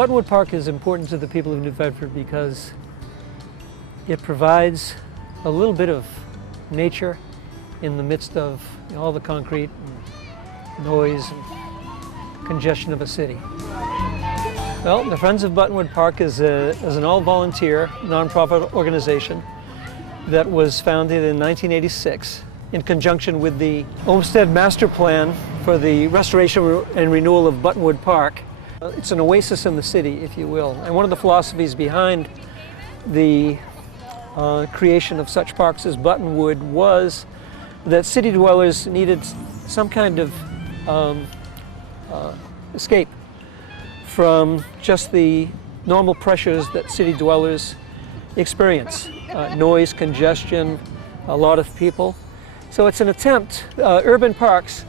Buttonwood Park is important to the people of New Bedford because it provides a little bit of nature in the midst of all the concrete and noise and congestion of a city. Well, the Friends of Buttonwood Park is an all-volunteer, nonprofit organization that was founded in 1986 in conjunction with the Olmsted Master Plan for the restoration and renewal of Buttonwood Park. It's an oasis in the city, if you will. And one of the philosophies behind the creation of such parks as Buttonwood was that city dwellers needed some kind of escape from just the normal pressures that city dwellers experience. Noise, congestion, a lot of people. So it's an attempt, urban parks,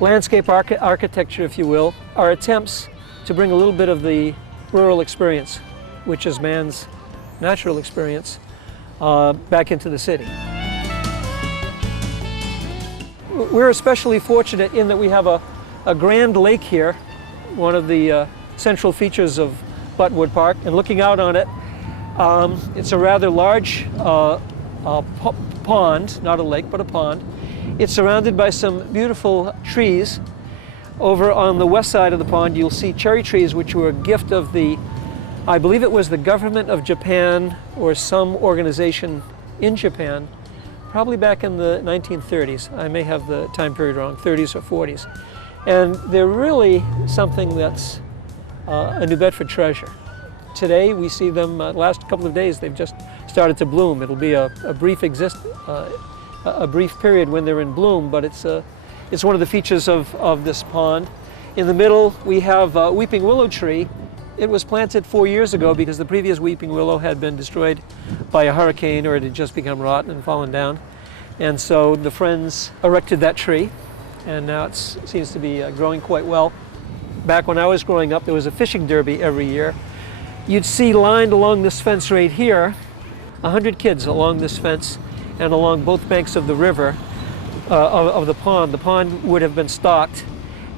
landscape architecture, if you will, are attempts to bring a little bit of the rural experience, which is man's natural experience, back into the city. We're especially fortunate in that we have a grand lake here, one of the central features of Buttonwood Park, and looking out on it, it's a rather large pond, not a lake, but a pond. It's surrounded by some beautiful trees. Over on the west side of the pond, you'll see cherry trees, which were a gift of I believe it was the government of Japan or some organization in Japan, probably back in the 1930s. I may have the time period wrong, 30s or 40s. And they're really something that's a New Bedford treasure. Today we see them, last couple of days, they've just started to bloom. It'll be a brief period when they're in bloom, but it's one of the features of this pond. In the middle we have a weeping willow tree. It was planted 4 years ago because the previous weeping willow had been destroyed by a hurricane, or it had just become rotten and fallen down. And so the Friends erected that tree, and now it seems to be growing quite well. Back when I was growing up, there was a fishing derby every year. You'd see lined along this fence right here 100 kids along this fence and along both banks of the river, of the pond. The pond would have been stocked,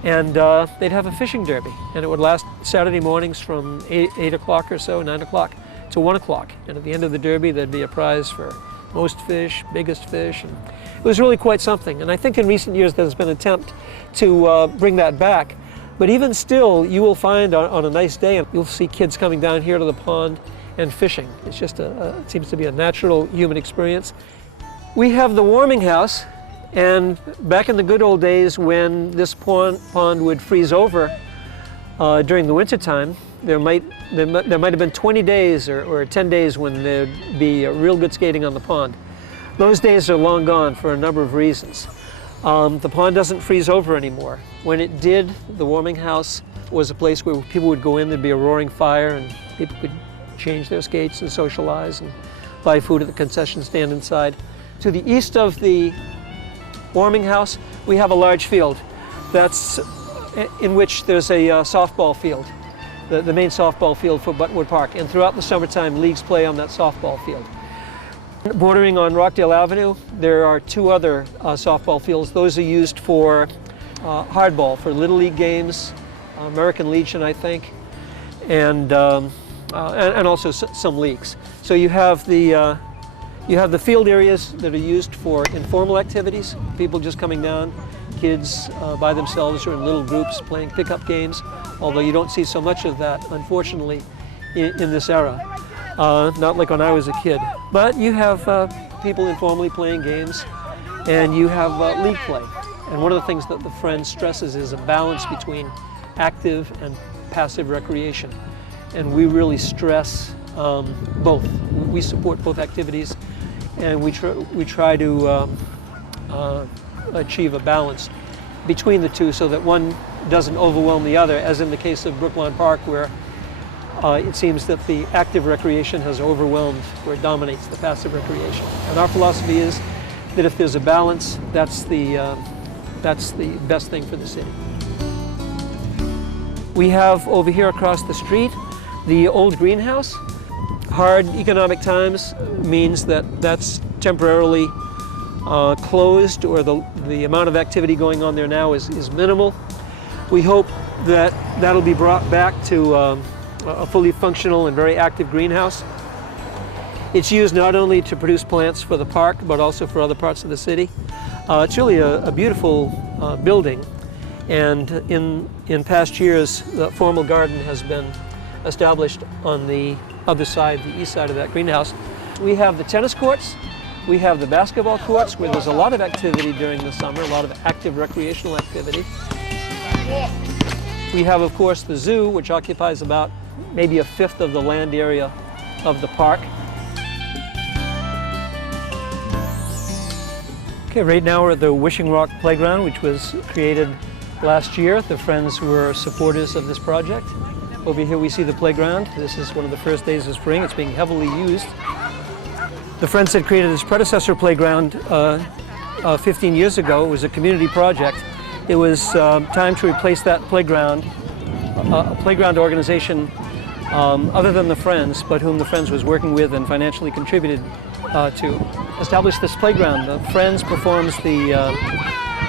and they'd have a fishing derby, and it would last Saturday mornings from 8 o'clock or so, 9 o'clock to 1 o'clock. And at the end of the derby, there'd be a prize for most fish, biggest fish. And it was really quite something. And I think in recent years there's been an attempt to bring that back. But even still, you will find on a nice day, you'll see kids coming down here to the pond and fishing. It's just it seems to be a natural human experience. We have the warming house, and back in the good old days when this pond would freeze over during the winter time, there might have been 20 days or 10 days when there'd be real good skating on the pond. Those days are long gone for a number of reasons. The pond doesn't freeze over anymore. When it did, the warming house was a place where people would go in, there'd be a roaring fire, and people could change their skates and socialize and buy food at the concession stand inside. To the east of the warming house, we have a large field that's in which there's a softball field, the main softball field for Buttonwood Park. And throughout the summertime, leagues play on that softball field. Bordering on Rockdale Avenue, there are two other softball fields. Those are used for hardball, for Little League games, American Legion, I think, and also some leagues. So you have the field areas that are used for informal activities, people just coming down, kids by themselves or in little groups playing pickup games, although you don't see so much of that, unfortunately, in this era. Not like when I was a kid. But you have people informally playing games, and you have league play. And one of the things that the Friends stresses is a balance between active and passive recreation. And we really stress both. We support both activities, and we try to achieve a balance between the two so that one doesn't overwhelm the other, as in the case of Brookline Park, where it seems that the active recreation has overwhelmed, where it dominates the passive recreation. And our philosophy is that if there's a balance, that's the best thing for the city. We have over here across the street the old greenhouse. Hard economic times means that that's temporarily closed, or the amount of activity going on there now is minimal. We hope that that'll be brought back to a fully functional and very active greenhouse. It's used not only to produce plants for the park, but also for other parts of the city. It's really a beautiful building, and in past years, the formal garden has been established on the other side, the east side of that greenhouse. We have the tennis courts, we have the basketball courts, where there's a lot of activity during the summer, a lot of active recreational activity. We have, of course, the zoo, which occupies about maybe a fifth of the land area of the park. Okay, right now we're at the Wishing Rock Playground, which was created last year. The Friends were supporters of this project. Over here we see the playground. This is one of the first days of spring. It's being heavily used. The Friends had created this predecessor playground 15 years ago. It was a community project. It was time to replace that playground, a playground organization other than the Friends, but whom the Friends was working with and financially contributed to establish this playground. The Friends performs the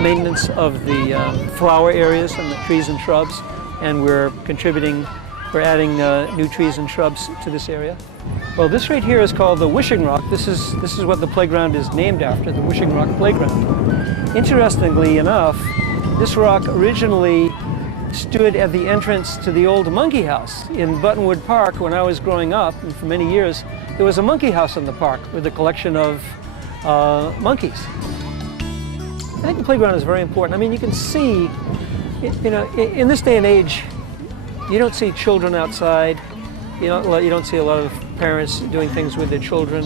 maintenance of the flower areas and the trees and shrubs, and we're adding new trees and shrubs to this area. Well, this right here is called the Wishing Rock. This is what the playground is named after, the Wishing Rock Playground. Interestingly enough, this rock originally stood at the entrance to the old monkey house in Buttonwood Park. When I was growing up, and for many years, there was a monkey house in the park with a collection of monkeys. I think the playground is very important. I mean, you can see, you know, in this day and age, you don't see children outside. You don't see a lot of parents doing things with their children.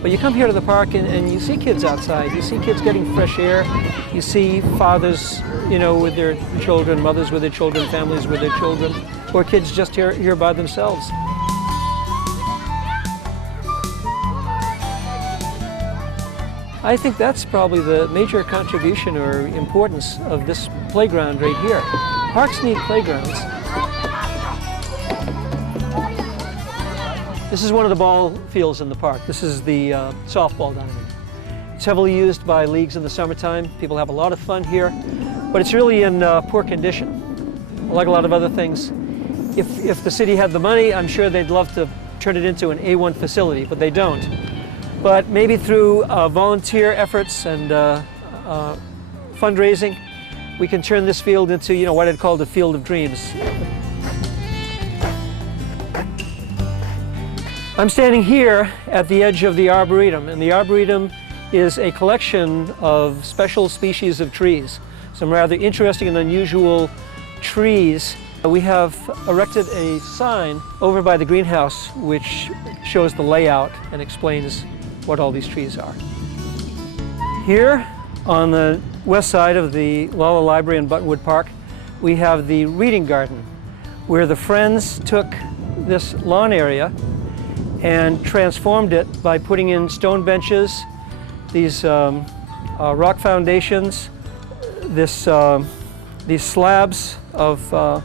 But you come here to the park and you see kids outside. You see kids getting fresh air. You see fathers, you know, with their children, mothers with their children, families with their children, or kids just here by themselves. I think that's probably the major contribution or importance of this playground right here. Parks need playgrounds. This is one of the ball fields in the park. This is the softball diamond. It's heavily used by leagues in the summertime. People have a lot of fun here, but it's really in poor condition, like a lot of other things. If the city had the money, I'm sure they'd love to turn it into an A1 facility, but they don't. But maybe through volunteer efforts and fundraising, we can turn this field into, you know, what I'd call the field of dreams. I'm standing here at the edge of the Arboretum, and the Arboretum is a collection of special species of trees, some rather interesting and unusual trees. We have erected a sign over by the greenhouse which shows the layout and explains what all these trees are. Here on the west side of the Lala Library in Buttonwood Park, we have the reading garden, where the Friends took this lawn area and transformed it by putting in stone benches, these rock foundations, these slabs of, I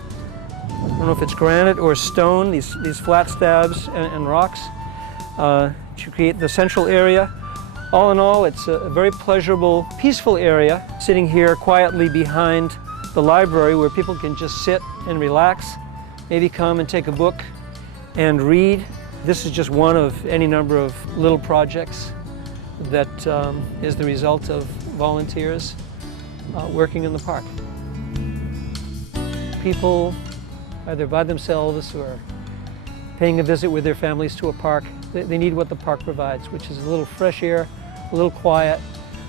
don't know if it's granite or stone, these flat slabs and rocks to create the central area. All in all, it's a very pleasurable, peaceful area, sitting here quietly behind the library where people can just sit and relax, maybe come and take a book and read. This is just one of any number of little projects that is the result of volunteers working in the park. People, either by themselves or paying a visit with their families to a park, they need what the park provides, which is a little fresh air, a little quiet,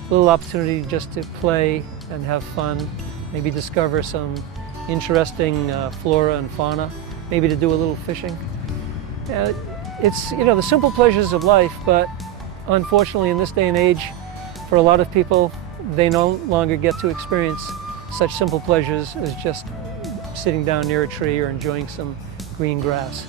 a little opportunity just to play and have fun, maybe discover some interesting flora and fauna, maybe to do a little fishing. It's, you know, the simple pleasures of life, but unfortunately in this day and age, for a lot of people, they no longer get to experience such simple pleasures as just sitting down near a tree or enjoying some green grass.